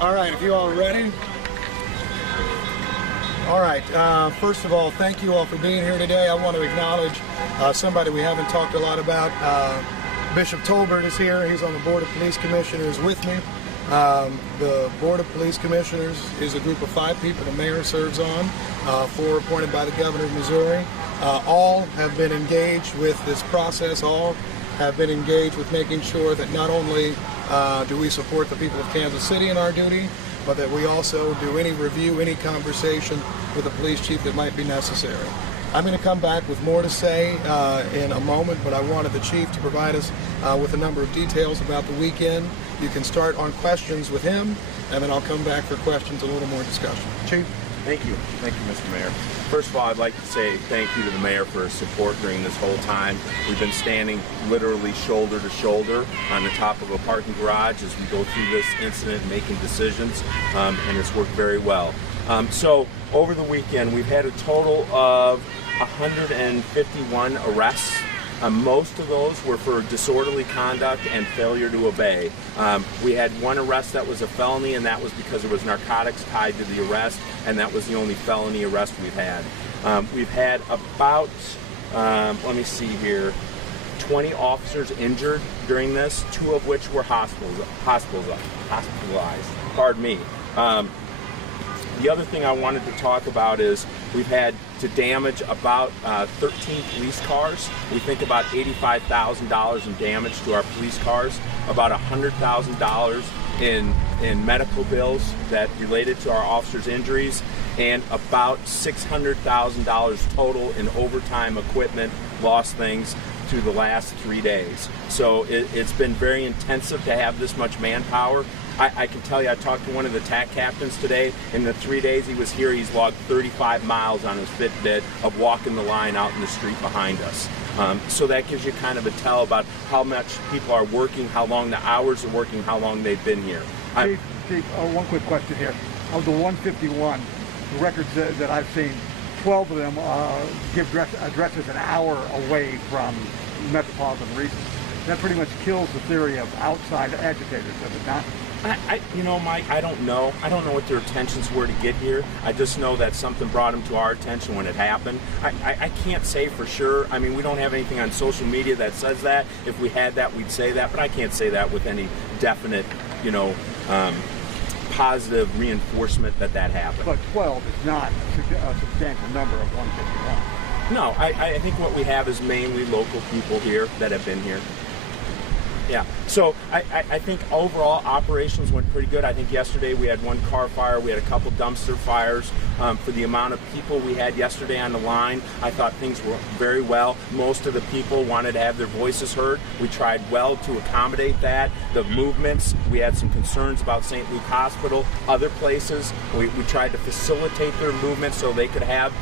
All right, if you all are ready. All right, first of all, thank you all for being here today. I want to acknowledge somebody we haven't talked a lot about. Bishop Tolbert is here. He's on the Board of Police Commissioners with me. The Board of Police Commissioners is a group of 5 people the mayor serves on, 4 appointed by the governor of Missouri. All have been engaged with this process. All have been engaged with making sure that not only do we support the people of Kansas City in our duty, but that we also do any review, any conversation with the police chief that might be necessary. I'm going to come back with more to say in a moment, but I wanted the chief to provide us with a number of details about the weekend. You can start on questions with him, and then I'll come back for questions, a little more discussion. Chief? Thank you. Thank you, Mr. Mayor. First of all, I'd like to say thank you to the mayor for his support during this whole time. We've been standing literally shoulder to shoulder on the top of a parking garage as we go through this incident, making decisions, and it's worked very well. So over the weekend, we've had a total of 151 arrests. Most of those were for disorderly conduct and failure to obey. We had 1 arrest that was a felony, and that was because there was narcotics tied to the arrest, and that was the only felony arrest we've had. We've had about, let me see here, 20 officers injured during this, 2 of which were hospitalized. Pardon me. The other thing I wanted to talk about is we've had to damage about 13 police cars. We think about $85,000 in damage to our police cars, about $100,000 in medical bills that related to our officers' injuries, and about $600,000 total in overtime equipment, lost things through the last 3 days. So it's been very intensive to have this much manpower. I can tell you, I talked to one of the TAC captains today. In the 3 days he was here, he's logged 35 miles on his Fitbit of walking the line out in the street behind us. So that gives you kind of a tell about how much people are working, how long the hours are working, how long they've been here. Chief, one quick question here. Of the 151, the records that I've seen, 12 of them give addresses an hour away from metropolitan regions. That pretty much kills the theory of outside agitators, does it not? You know, Mike, I don't know. I don't know what their intentions were to get here. I just know that something brought them to our attention when it happened. I can't say for sure. I mean, we don't have anything on social media that says that. If we had that, we'd say that, but I can't say that with any definite, positive reinforcement that happened. But 12 is not a substantial number of 151. No, I think what we have is mainly local people here that have been here. Yeah, so I think overall operations went pretty good. I think yesterday we had 1 car fire, we had a couple dumpster fires. For the amount of people we had yesterday on the line, I thought things were very well. Most of the people wanted to have their voices heard. We tried well to accommodate that. The movements, we had some concerns about St. Luke Hospital, other places. We tried to facilitate their movement so they could have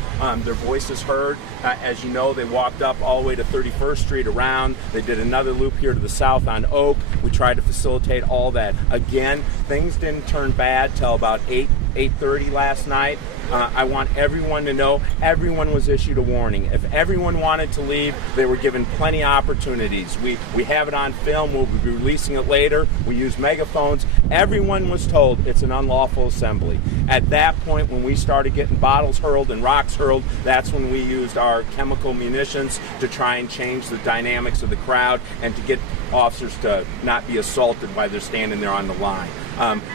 their voices heard. As you know, they walked up all the way to 31st Street around. They did another loop here to the south on Oak. We tried to facilitate all that. Again, things didn't turn bad till about 8:30 last night. I want everyone to know everyone was issued a warning. If everyone wanted to leave, they were given plenty of opportunities. We have it on film. We'll be releasing it later. We use megaphones. Everyone was told it's an unlawful assembly. At that point, when we started getting bottles hurled and rocks hurled, that's when we used our chemical munitions to try and change the dynamics of the crowd and to get officers to not be assaulted while they're standing there on the line.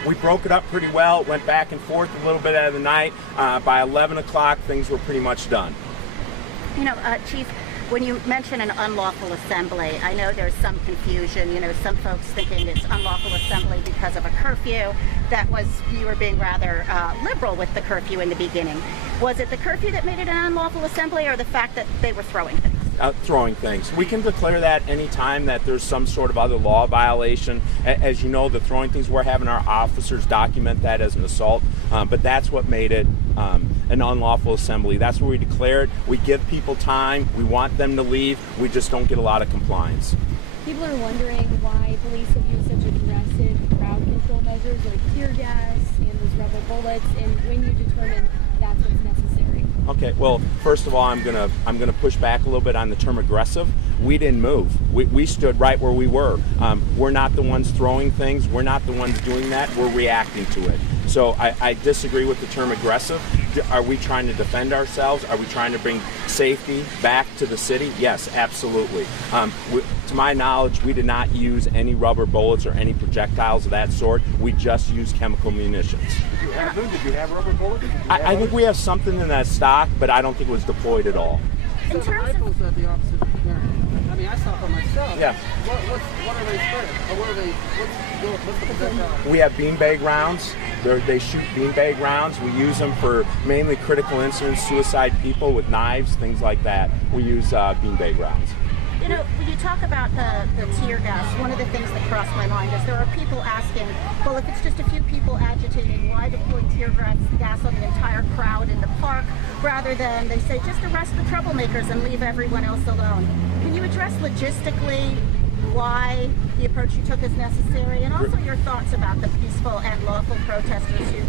We broke it up pretty well, went back and forth a little bit of the night. By 11 o'clock, things were pretty much done. Chief, when you mention an unlawful assembly, I know there's some confusion. Some folks thinking it's unlawful assembly because of a curfew. You were being rather liberal with the curfew in the beginning. Was it the curfew that made it an unlawful assembly, or the fact that they were throwing things? Throwing things. We can declare that any time that there's some sort of other law violation. As you know, the throwing things, we're having our officers document that as an assault, but that's what made it an unlawful assembly. That's where we declare it. We give people time. We want them to leave. We just don't get a lot of compliance. People are wondering why police have used such aggressive crowd control measures like tear gas and those rubber bullets, and when you determine that's what's necessary. Okay, well, first of all, I'm gonna push back a little bit on the term aggressive. We didn't move. We stood right where we were. We're not the ones throwing things. We're not the ones doing that. We're reacting to it. So I disagree with the term aggressive. Are we trying to defend ourselves? Are we trying to bring safety back to the city? Yes, absolutely. To my knowledge, we did not use any rubber bullets or any projectiles of that sort. We just used chemical munitions. Did you have them? Did you have rubber bullets? I think we have something in that stock, but I don't think it was deployed at all. So the rifles that the officers are carrying, I mean, I saw for myself. Yeah. What are they spreading? Or what are they, what's the projectile? We have beanbag rounds. They shoot beanbag rounds. We use them for mainly critical incidents, suicide people with knives, things like that. We use beanbag rounds. You know, when you talk about the tear gas, one of the things that crossed my mind is there are people asking, well, if it's just a few people agitating, why deploy tear gas on the entire crowd in the park, rather than, they say, just arrest the troublemakers and leave everyone else alone. Can you address logistically why the approach you took is necessary, and also your thoughts about the peaceful and lawful protesters who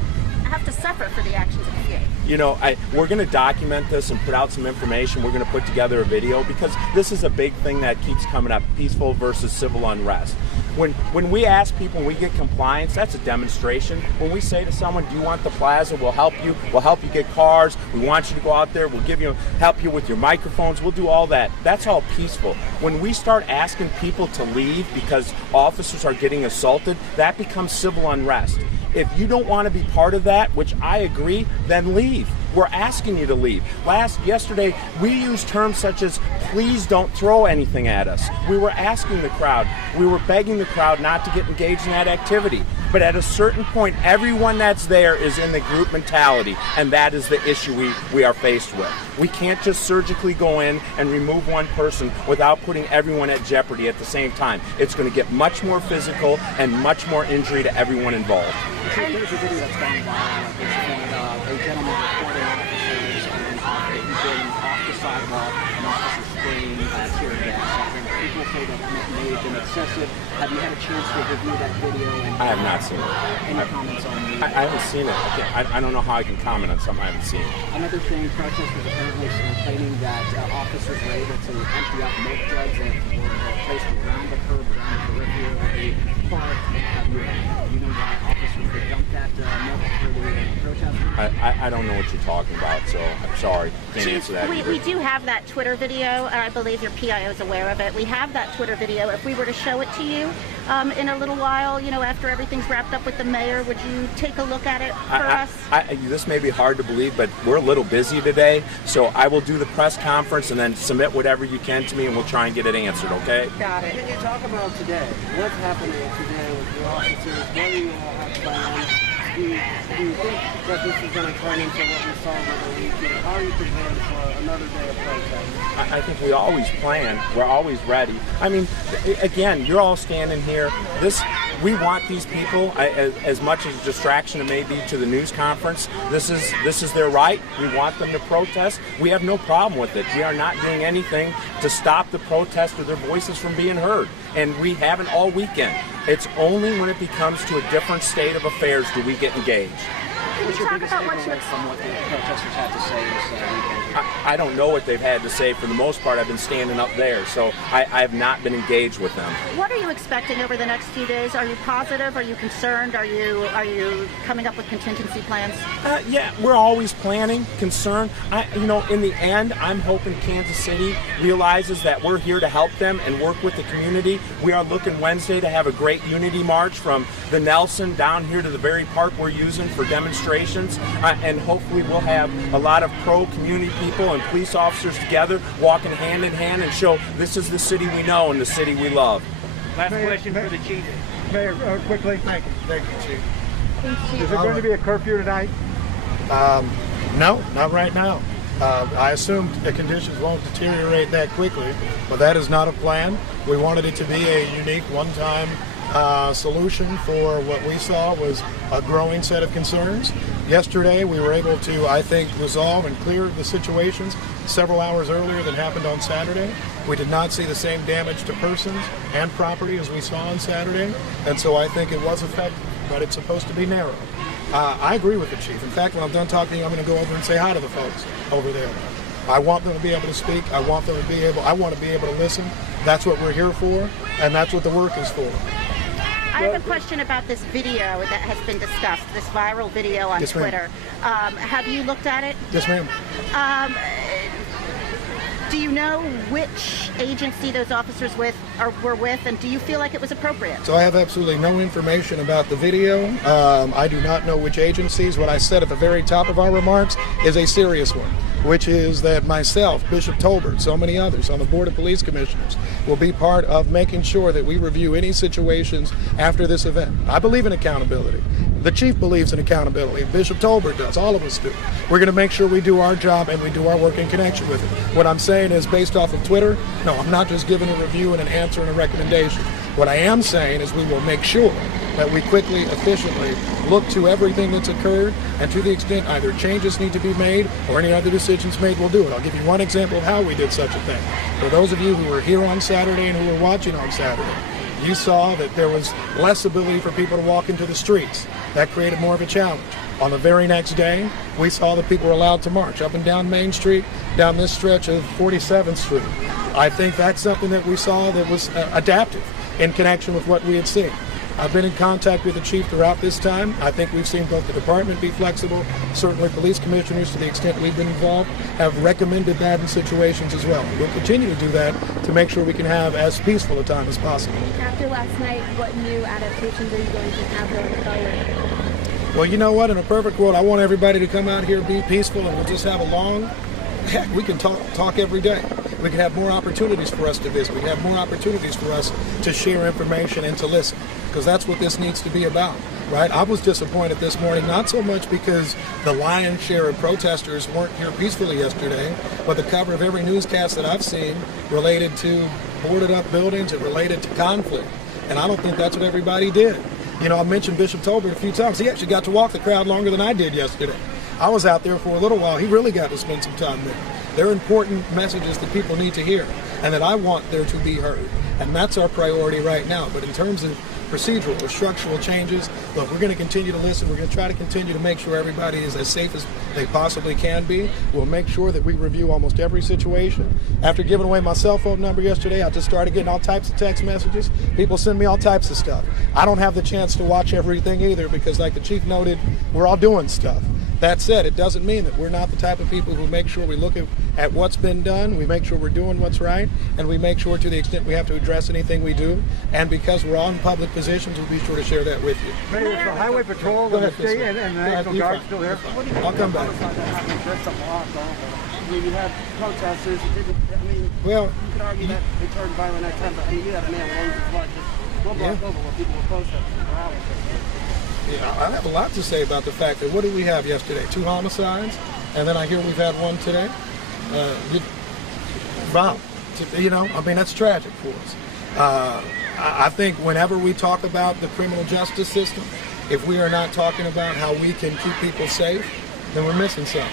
have to suffer for the actions of a few? You know, we're going to document this and put out some information. We're going to put together a video because this is a big thing that keeps coming up, peaceful versus civil unrest. When we ask people, when we get compliance, that's a demonstration. When we say to someone, do you want the plaza, we'll help you get cars, we want you to go out there, we'll help you with your microphones, we'll do all that. That's all peaceful. When we start asking people to leave because officers are getting assaulted, that becomes civil unrest. If you don't want to be part of that, which I agree, then leave. We're asking you to leave. Yesterday, we used terms such as, please don't throw anything at us. We were asking the crowd, we were begging the crowd not to get engaged in that activity. But at a certain point, everyone that's there is in the group mentality, and that is the issue we are faced with. We can't just surgically go in and remove one person without putting everyone at jeopardy at the same time. It's going to get much more physical and much more injury to everyone involved. There's a video that's gone viral at this point. A gentleman reporting officers and he's been off the sidewalk and officers spraying tear gas. And people say that it may have been excessive. Have you had a chance to review that video? And I have not seen it. Any comments on it? I haven't seen it. I don't know how I can comment on something I haven't seen. Another thing, protesters apparently complaining that officers were able to empty out milk jugs that were placed around the curb, around the periphery of the park. You know why officers would dump that milk for the protesters? I don't know what you're talking about, so I'm sorry. Can't answer that. We do have that Twitter video, and I believe your PIO is aware of it. We have that Twitter video. If we were to show it to you in a little while, you know, after everything's wrapped up with the mayor, would you take a look at it for us? This may be hard to believe, but we're a little busy today, so I will do the press conference and then submit whatever you can to me, and we'll try and get it answered, okay? Got it. Can you talk about today? What's happening today with the officers? What do you have planned? Do you think that this is going to turn into what we saw over the weekend? How are you prepared for another day of protest? I think we always plan. We're always ready. I mean, again, you're all standing here. We want these people, as much as a distraction it may be to the news conference, this is their right. We want them to protest. We have no problem with it. We are not doing anything to stop the protest or their voices from being heard. And we haven't all weekend. It's only when it becomes to a different state of affairs do we get engaged. Can you talk about what you from what the protesters had to say this weekend? I don't know what they've had to say. For the most part, I've been standing up there, so I have not been engaged with them. What are you expecting over the next few days? Are you positive? Are you concerned? Are you coming up with contingency plans? Yeah, we're always planning, concerned. In the end, I'm hoping Kansas City realizes that we're here to help them and work with the community. We are looking Wednesday to have a great unity march from the Nelson down here to the very park we're using for demonstrations, and hopefully we'll have a lot of pro-community people and police officers together walking hand in hand and show this is the city we know and the city we love. Last question for the chief. Mayor, quickly. Thank you, Chief. Is there going to be a curfew tonight? No, not right now. I assume the conditions won't deteriorate that quickly, but that is not a plan. We wanted it to be a unique one-time solution for what we saw was a growing set of concerns. Yesterday, we were able to, I think, resolve and clear the situations several hours earlier than happened on Saturday. We did not see the same damage to persons and property as we saw on Saturday, and so I think it was effective. but it's supposed to be narrow. I agree with the chief. In fact, when I'm done talking, I'm going to go over and say hi to the folks over there. I want them to be able to speak. I want them to be able. I want to be able to listen. That's what we're here for, and that's what the work is for. I have a question about this video that has been discussed, this viral video on Yes, ma'am. Twitter. Have you looked at it? Yes, ma'am. Do you know which agency those officers were with, and do you feel like it was appropriate? So I have absolutely no information about the video. I do not know which agencies. What I said at the very top of our remarks is a serious one, which is that myself, Bishop Tolbert, so many others on the Board of Police Commissioners will be part of making sure that we review any situations after this event. I believe in accountability. The chief believes in accountability. Bishop Tolbert does. All of us do. We're going to make sure we do our job and we do our work in connection with it. What I'm saying is based off of Twitter, no, I'm not just giving a review and an answer and a recommendation. What I am saying is we will make sure that we quickly, efficiently look to everything that's occurred, and to the extent either changes need to be made or any other decisions made, we'll do it. I'll give you one example of how we did such a thing. For those of you who were here on Saturday and who were watching on Saturday, you saw that there was less ability for people to walk into the streets. That created more of a challenge. On the very next day, we saw that people were allowed to march up and down Main Street, down this stretch of 47th Street. I think that's something that we saw that was adaptive in connection with what we had seen. I've been in contact with the chief throughout this time. I think we've seen both the department be flexible. Certainly police commissioners, to the extent we've been involved, have recommended that in situations as well. We'll continue to do that to make sure we can have as peaceful a time as possible. After last night, what new adaptations are you going to have going forward? Well, you know what? In a perfect world, I want everybody to come out here, be peaceful, and we'll just have a long, heck, we can talk every day. We can have more opportunities for us to visit. We can have more opportunities for us to share information and to listen, because that's what this needs to be about, right? I was disappointed this morning, not so much because the lion's share of protesters weren't here peacefully yesterday, but the cover of every newscast that I've seen related to boarded up buildings and related to conflict. And I don't think that's what everybody did. You know, I mentioned Bishop Tolbert a few times. He actually got to walk the crowd longer than I did yesterday. I was out there for a little while. He really got to spend some time there. There are important messages that people need to hear and that I want there to be heard. And that's our priority right now. But in terms of procedural or structural changes, look, we're going to continue to listen. We're going to try to continue to make sure everybody is as safe as they possibly can be. We'll make sure that we review almost every situation. After giving away my cell phone number yesterday, I just started getting all types of text messages. People send me all types of stuff. I don't have the chance to watch everything either because, like the chief noted, we're all doing stuff. That said, it doesn't mean that we're not the type of people who make sure we look at what's been done, we make sure we're doing what's right, and we make sure to the extent we have to address anything we do. And because we're all in public positions, we'll be sure to share that with you. Mayor, is the Highway Patrol and the state and the National Guard still there? I'll come back. I mean, you have protesters. Well, you could argue that they turned violent at times, but I mean, you had a man alone just like one block over where people were protesting. Yeah, I have a lot to say about the fact that what did we have yesterday? 2 homicides, and then I hear we've had one today. Wow, you know, I mean, that's tragic for us. I think whenever we talk about the criminal justice system, if we are not talking about how we can keep people safe, then we're missing something.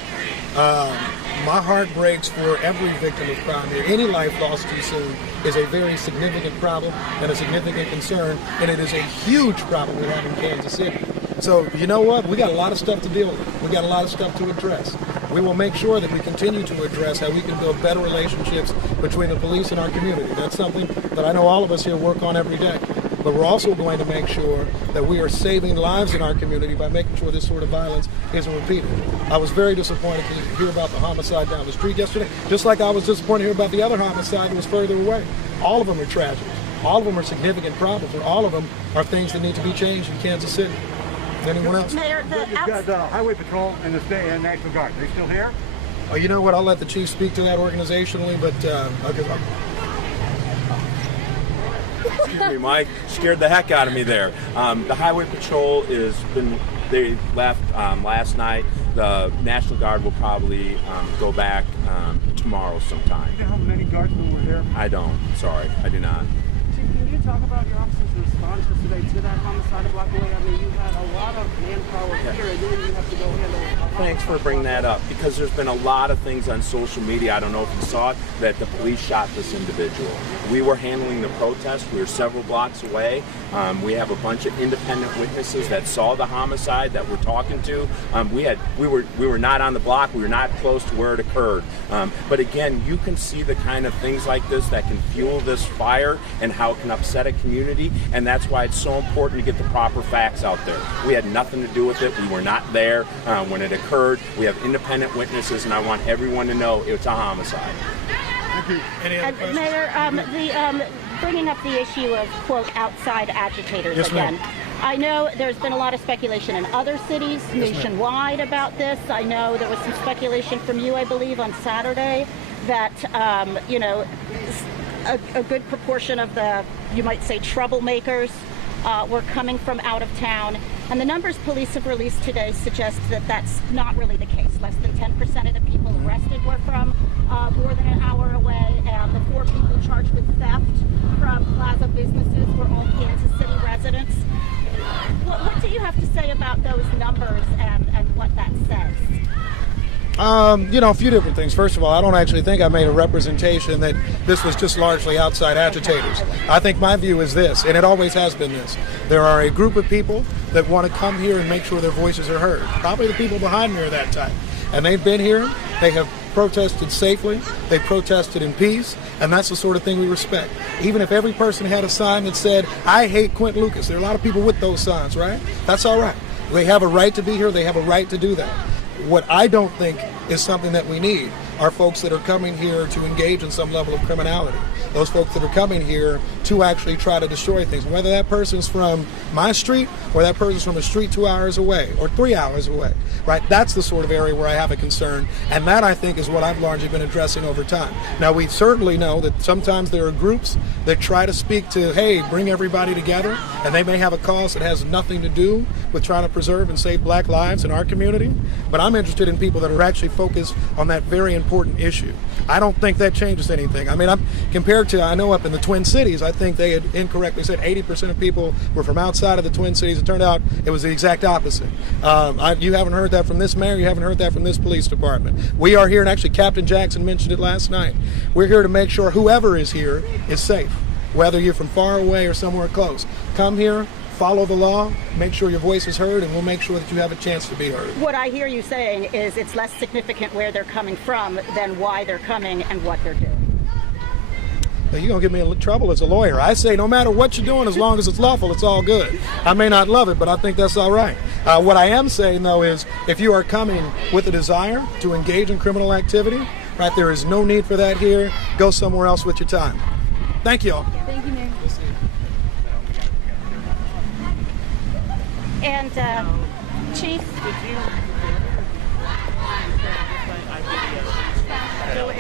My heart breaks for every victim of crime here. Any life lost too soon is a very significant problem and a significant concern, and it is a huge problem we have in Kansas City. So, you know what? We got a lot of stuff to deal with. We got a lot of stuff to address. We will make sure that we continue to address how we can build better relationships between the police and our community. That's something that I know all of us here work on every day. But we're also going to make sure that we are saving lives in our community by making sure this sort of violence isn't repeated. I was very disappointed to hear about the homicide down the street yesterday, just like I was disappointed to hear about the other homicide that was further away. All of them are tragic. All of them are significant problems, and all of them are things that need to be changed in Kansas City. Anyone else? Mayor, You've got the Highway Patrol and the state and National Guard. Are they still here? Oh, you know what? I'll let the chief speak to that organizationally, but Excuse me, Mike. Scared the heck out of me there. The Highway Patrol they left last night. The National Guard will probably go back tomorrow sometime. Do you know how many guardsmen were here? I don't. Sorry, I do not. Chief, can you talk about your officer's response yesterday to that homicide a block away? I mean, you had a lot of manpower here, and then you have to go handle. Thanks for bringing that up, because there's been a lot of things on social media, I don't know if you saw it, that the police shot this individual. We were handling the protest. We were several blocks away. We have a bunch of independent witnesses that saw the homicide that we're talking to. We were not on the block. We were not close to where it occurred. But again, you can see the kind of things like this that can fuel this fire and how it can upset a community, and that's why it's so important to get the proper facts out there. We had nothing to do with it. We were not there when it occurred. We have independent witnesses, and I want everyone to know it's a homicide. Thank you. Any other questions? Mayor, bringing up the issue of, quote, outside agitators Yes, again. ma'am. I know there's been a lot of speculation in other cities nationwide about this. I know there was some speculation from you, I believe, on Saturday that, a good proportion of the, you might say, troublemakers were coming from out of town. And the numbers police have released today suggest that that's not really the case. Less than 10% of the people arrested were from more than an hour away, and the 4 people charged with theft from Plaza businesses were all Kansas City residents. What do you have to say about those numbers and what that says? A few different things. First of all, I don't actually think I made a representation that this was just largely outside agitators. I think my view is this, and it always has been this. There are a group of people that want to come here and make sure their voices are heard. Probably the people behind me are that type. And they've been here, they have protested safely, they protested in peace, and that's the sort of thing we respect. Even if every person had a sign that said, "I hate Quinton Lucas," there are a lot of people with those signs, right? That's all right. They have a right to be here, they have a right to do that. What I don't think is something that we need are folks that are coming here to engage in some level of criminality. Those folks that are coming here to actually try to destroy things, whether that person's from my street or that person's from a street 2 hours away or 3 hours away, right? That's the sort of area where I have a concern, and that, I think, is what I've largely been addressing over time. Now, we certainly know that sometimes there are groups that try to speak to, hey, bring everybody together, and they may have a cause that has nothing to do with trying to preserve and save black lives in our community, but I'm interested in people that are actually focused on that very important issue. I don't think that changes anything. I mean, compared to, I know up in the Twin Cities, I think they had incorrectly said 80% of people were from outside of the Twin Cities. It turned out it was the exact opposite. You haven't heard that from this mayor, you haven't heard that from this police department. We are here, and actually Captain Jackson mentioned it last night. We're here to make sure whoever is here is safe, whether you're from far away or somewhere close. Come here, follow the law, make sure your voice is heard, and we'll make sure that you have a chance to be heard. What I hear you saying is it's less significant where they're coming from than why they're coming and what they're doing. Now, you're going to get me in trouble as a lawyer. I say no matter what you're doing, as long as it's lawful, it's all good. I may not love it, but I think that's all right. What I am saying, though, is if you are coming with a desire to engage in criminal activity, right, there is no need for that here. Go somewhere else with your time. Thank you all. Thank you, Mayor. And Chief,